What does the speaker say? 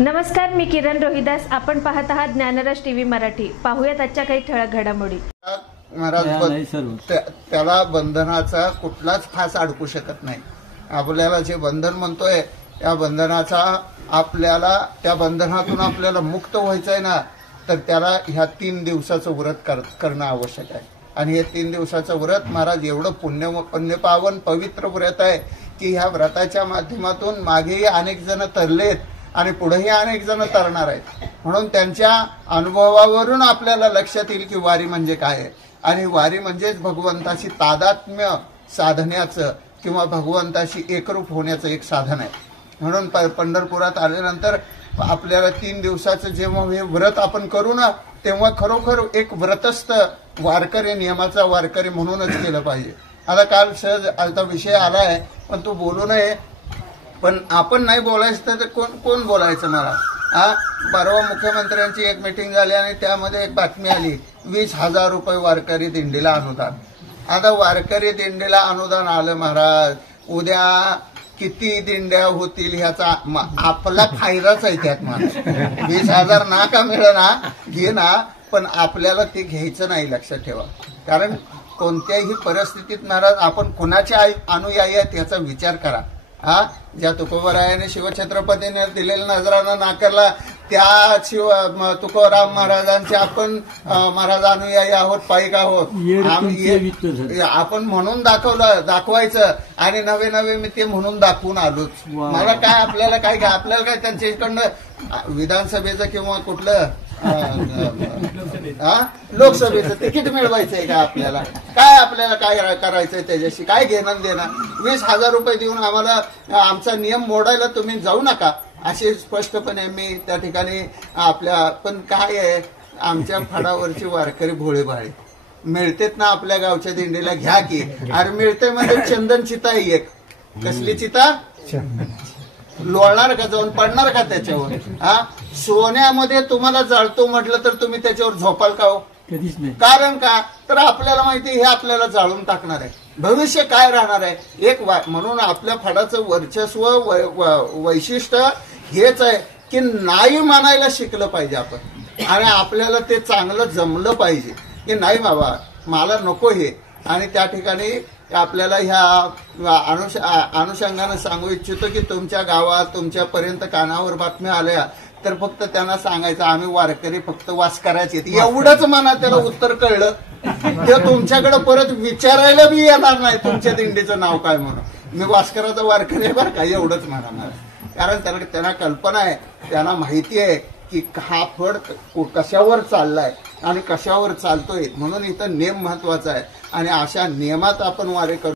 नमस्कार, मी किरण रोहिदास. आपण पाहत आहात ज्ञानरस टीव्ही मराठी. पाहूयात आजच्या काही ठळक घडामोडी. महाराज त्याला बंधनाचा कुठलाच फास अडकू शकत नाही. आपल्याला जे बंधन म्हणतोय त्या बंधनाचा आपल्याला त्या बंधनातून आपल्याला मुक्त व्हायचं आहे ना, तर त्याला ह्या 3 दिवसाचं व्रत करणं आवश्यक आहे. आणि हे 3 दिवसाचं व्रत महाराज एवढं पुण्यपावन पवित्र व्रत आहे की ह्या व्रताच्या माध्यमातून मागेही अनेक जण तरलेत आणि पुढेही अनेक जण तरणार आहेत. म्हणून त्यांच्या अनुभवावरून आपल्याला लक्षात येईल की वारी म्हणजे काय आहे. आणि वारी म्हणजेच भगवंताशी तादात्म्य साधण्याचं किंवा भगवंताशी एकरूप होण्याचं एक साधन आहे. म्हणून पंढरपुरात आल्यानंतर आपल्याला 3 दिवसाचं जेव्हा हे व्रत आपण करू ना, तेव्हा खरोखर एक व्रतस्थ वारकरी, नियमाचा वारकरी म्हणूनच केलं पाहिजे. आता काल सहज आता विषय आलाय, पण तू बोलू नये. पण आपण नाही बोलायचं तर कोण बोलायचं मला. परवा मुख्यमंत्र्यांची एक मीटिंग झाली आणि त्यामध्ये एक बातमी आली, 20,000 रुपये वारकरी दिंडीला अनुदान. आता वारकरी दिंडीला अनुदान आलं महाराज, उद्या किती दिंड्या होतील ह्याचा आपला फायदाच आहे त्यात. मला 20,000 ना का मिळेना घे ना, पण आपल्याला ते घ्यायचं नाही, लक्षात ठेवा. कारण कोणत्याही परिस्थितीत महाराज आपण कुणाच्या अनुयायी आहेत याचा विचार करा. ज्या तुकोबरायाने शिवछत्रपतीने दिलेला नजराना नाकारला त्या तुकोराम महाराजांचे आपण महाराज अनुयायी आहोत, पाईक आहोत. आपण म्हणून दाखवायचं आणि नवे मी ते म्हणून दाखवून आलोच. मला काय आपल्याला काय त्यांच्याकडनं विधानसभेचं किंवा कुठलं लोकसभेचं तिकीट मिळवायचंय का आपल्याला? काय करायचंय त्याच्याशी? काय घेणं देणं? 20,000 रुपये देऊन आम्हाला आमचा नियम मोडायला तुम्ही जाऊ नका, असे स्पष्टपणे मी त्या ठिकाणी आपल्या. पण काय आहे, आमच्या फडावरची वारकरी भोळे भाळे मिळतेत ना आपल्या गावच्या दिंडीला, घ्या की. अरे मिळते म्हणजे चंदन चिता आहे एक. कसली चिता? लोळणार का? जाऊन पडणार का त्याच्यावर? सोन्यामध्ये तुम्हाला जाळतो म्हटलं तर तुम्ही त्याच्यावर झोपाल का हो? कधीच नाही. कारण का? तर आपल्याला माहिती हे आपल्याला जाळून टाकणार आहे. भविष्य काय राहणार आहे? म्हणून आपल्या फडाचं वर्चस्व वैशिष्ट्य हेच आहे की नाही मानायला शिकलं पाहिजे आपण. आणि आपल्याला ते चांगलं जमलं पाहिजे की नाही बाबा मला नको हे. आणि त्या ठिकाणी आपल्याला ह्या अनुषंगानं सांगू इच्छितो की तुमच्या गावात तुमच्यापर्यंत कानावर बातम्या आल्या तर फक्त त्यांना सांगायचं आम्ही वारकरी फक्त वास करायचे, एवढंच म्हणा. त्याला उत्तर कळलं ते तुमच्याकडे परत विचारायला बी येणार नाही तुमच्या दिंडीचं नाव काय म्हणून. मी वास्कराचा वारकरी आहे बरं का, एवढंच म्हणा. कारण त्यांना कल्पना आहे, त्यांना माहिती आहे की हा फड कशावर चाललाय आणि कशावर चालतोय. म्हणून इथं नेम महत्वाचा आहे आणि अशा नियमात आपण वारी करतो.